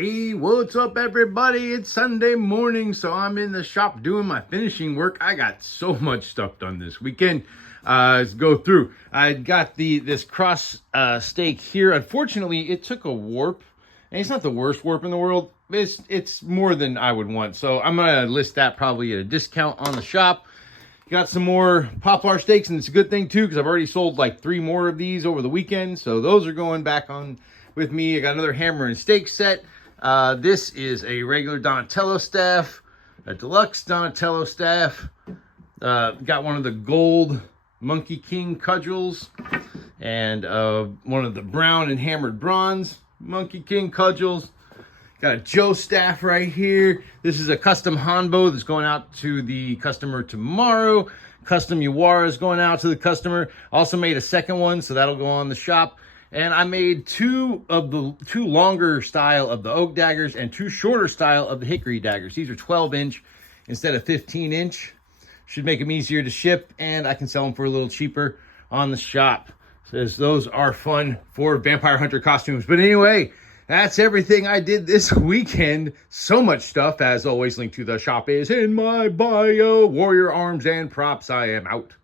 Hey, what's up everybody? It's Sunday morning, so I'm in the shop doing my finishing work. I got so much stuff done this weekend. Let's go through. I got this cross stake here. Unfortunately, it took a warp, and it's not the worst warp in the world. It's more than I would want, so I'm gonna list that probably at a discount on the shop. Got some more poplar stakes, and it's a good thing too, because I've already sold like 3 more of these over the weekend, so those are going back on with me. I got another hammer and stake set. This is a regular Donatello staff, a deluxe Donatello staff. Got one of the gold Monkey King cudgels, and one of the brown and hammered bronze Monkey King cudgels. Got a Joe staff right here. This is a custom Hanbo that's going out to the customer tomorrow. Custom Yawara is going out to the customer. Also made a second one, so that'll go on the shop. And I made two longer style of the oak daggers and 2 shorter style of the hickory daggers. These are 12-inch instead of 15-inch. Should make them easier to ship, and I can sell them for a little cheaper on the shop. Says those are fun for vampire hunter costumes. But anyway, that's everything I did this weekend. So much stuff. As always, link to the shop is in my bio. Warrior arms and props. I am out.